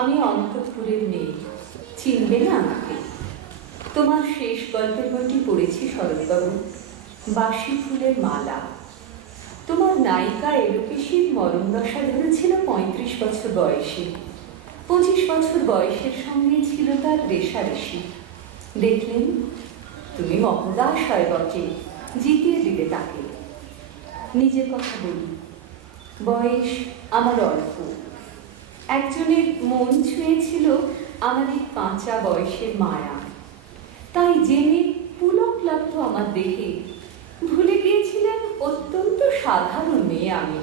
আমি অন্তঃপুরের মেয়ে, চিনবে না আমাকে। তোমার শেষ গল্পের বইটি পড়েছি শরৎবাবু, বাসি ফুলের মালা। তোমার নায়িকা এলোকেশীর মরণ দশা ধরেছিল 35 বছর বয়সে। 25 বছর বয়সের সঙ্গে ছিল তার রেশারেশি। দেখলেন, তুমি মহদাশয় বটে, জিতিয়ে দিলে তাকে। নিজের কথা বলি, বয়স আমার অল্প। একজনের মন ছুঁয়েছিল আমার এই কাঁচা বয়সের মায়া। তাই জেনে পুলক লাগতো আমার দেখে। ভুলে গিয়েছিলেন অত্যন্ত সাধারণ মেয়ে আমি।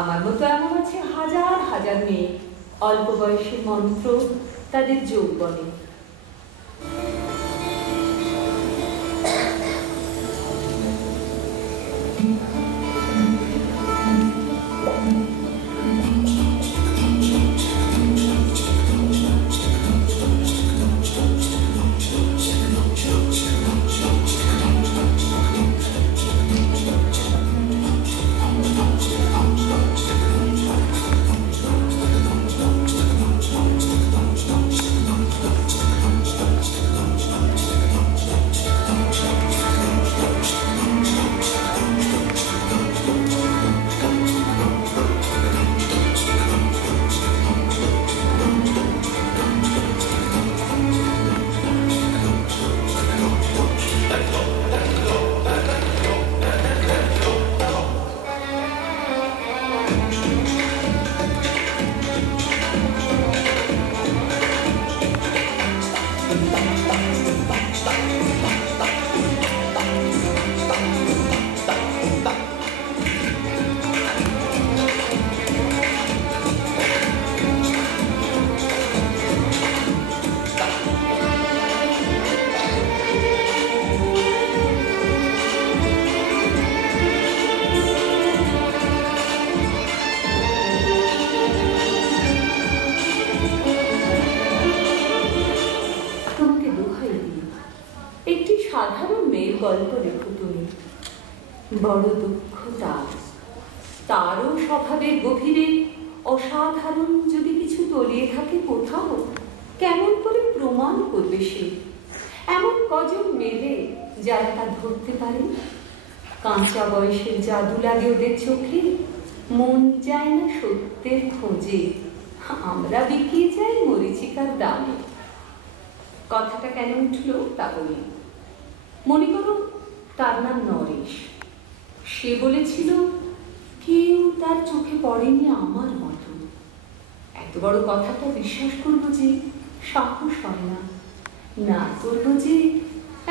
আমার মতো এমন আছে হাজার হাজার মেয়ে, অল্প বয়সের মন্ত্র তাদের যৌবনে। গল্প লেখো তুমি। বড় দুঃখ তারও স্বভাবের গভীরে অসাধারণ যদি কিছু তলিয়ে থাকে কোথাও, কেমন করে প্রমাণ করবে সে? এমন কজন মেলে যারা তা ধরতে পারে? কাঁচা বয়সের জাদু লাগে ওদের চোখে, মন যায় না সত্যের খোঁজে, আমরা বিকিয়ে যাই মরিচিকার দামে। কথাটা কেন উঠলো তা বলি। মনে করো তার নাম নরেশ। সে বলেছিল কেউ তার চোখে পড়েনি আমার মতো। এত বড় কথাটা বিশ্বাস করবো যে সাহস হয় না, না করবো যে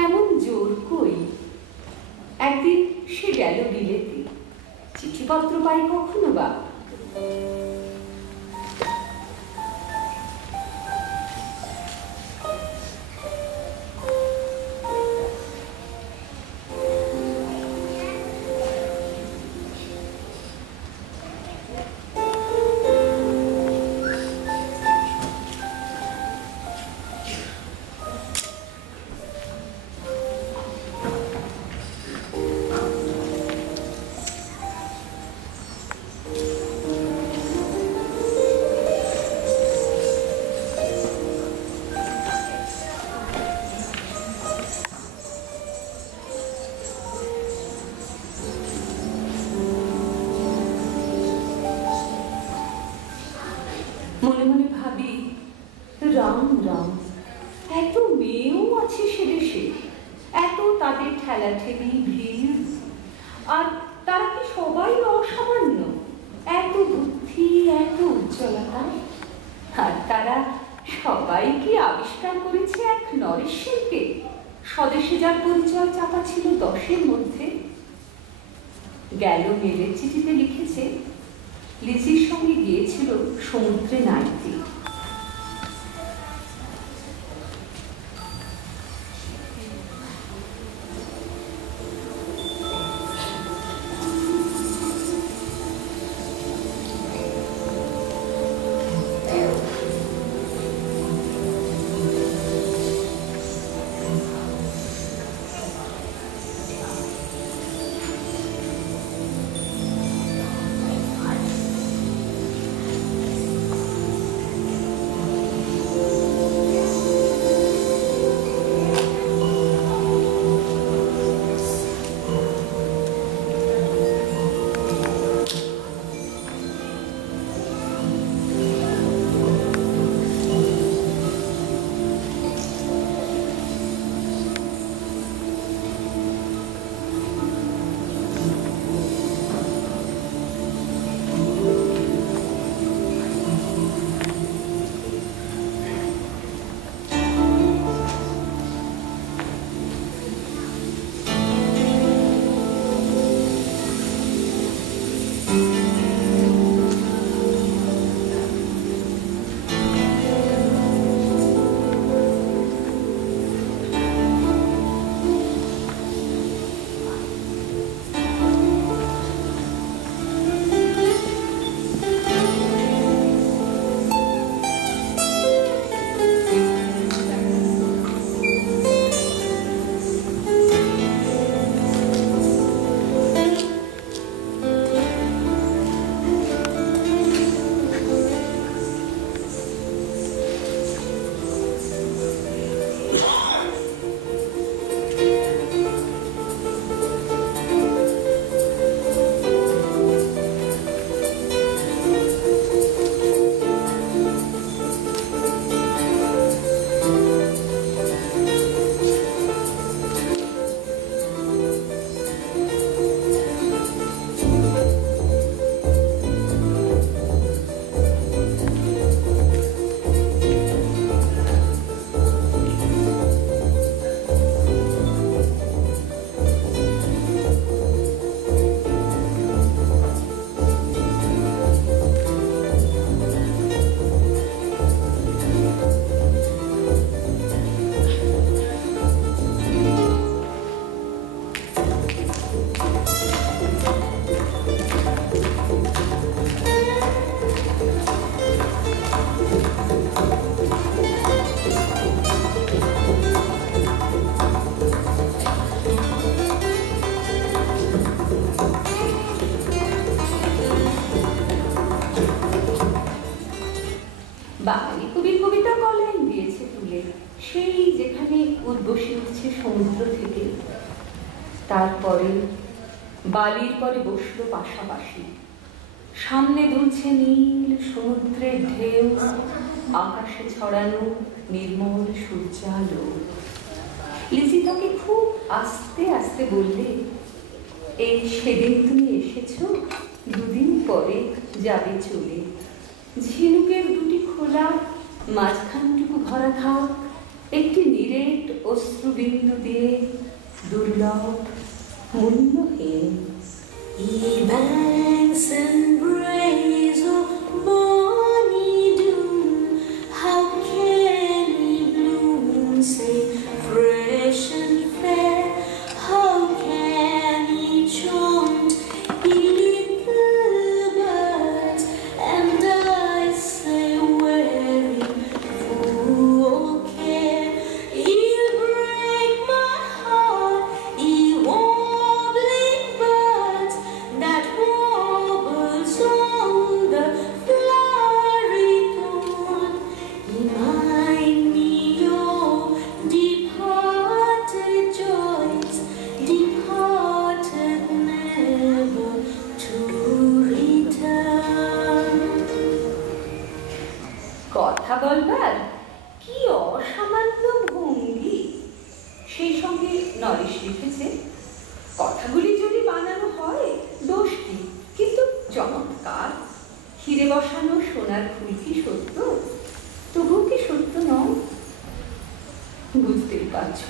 এমন জোর কই। একদিন সে গেল বিলেতে, চিঠিপত্র পাই কখনো বা। মনে মনে ভাবি, রাম রাম, এত মেয়েও আছে সে দেশে, এত তাদের ঠেলাঠেলি ভিড়, আর তারা কি সবাই অসামান্য? এত বুদ্ধি, এত উজ্জ্বলতা, আর তারা সবাই কি আবিষ্কার করেছে এক নরেশ শিল্পে, স্বদেশে যার পরিচয় চাপা ছিল 10-এর মধ্যে। গেল মেলের চিঠিতে লিখেছে লিজির সঙ্গে গিয়েছিল সমুদ্রে নাইতে। বাঙালি কবির কবিতা কলাইন দিয়েছে তুলে, সেই যেখানে উদ্বসে উঠছে সমুদ্র থেকে। তারপরে বালির পরে বসলো পাশাপাশি, সামনে দুলছে নীল সমুদ্রের ঢেউ, আকাশে ছড়ানো নির্মল সূর্যালো। লিজি তাকে খুব আস্তে আস্তে বললে, এই সেদিন তুমি এসেছো, দুদিন পরে যাবে চলে। ঝিনুকের দুটি খোলা, মাঝখানটুকু ভরা থাক একটি নিরেট অশ্রুবিন্দু দিয়ে, দুর্লভ মূল্যহীন। Ye banks and braes of bonny Doon, how can ye bloom, say fresh and fair? How can ye chaunt, ye little birds, and I say wearing full care? Ye'll break my heart, ye warbling birds, that warbles on the flowery thorn. Remind me of departed joys, departed never to return. কথা বলবার কি অসামান্য ভঙ্গি। সেই সঙ্গে নরেশ লিখেছে, কথাগুলি যদি বানানো হয় দোষ কি, কিন্তু চমৎকার। হিরে বসানো সোনার ফুল কি সত্য? তবুও কি সত্য নয়? বুঝতেই পারছ।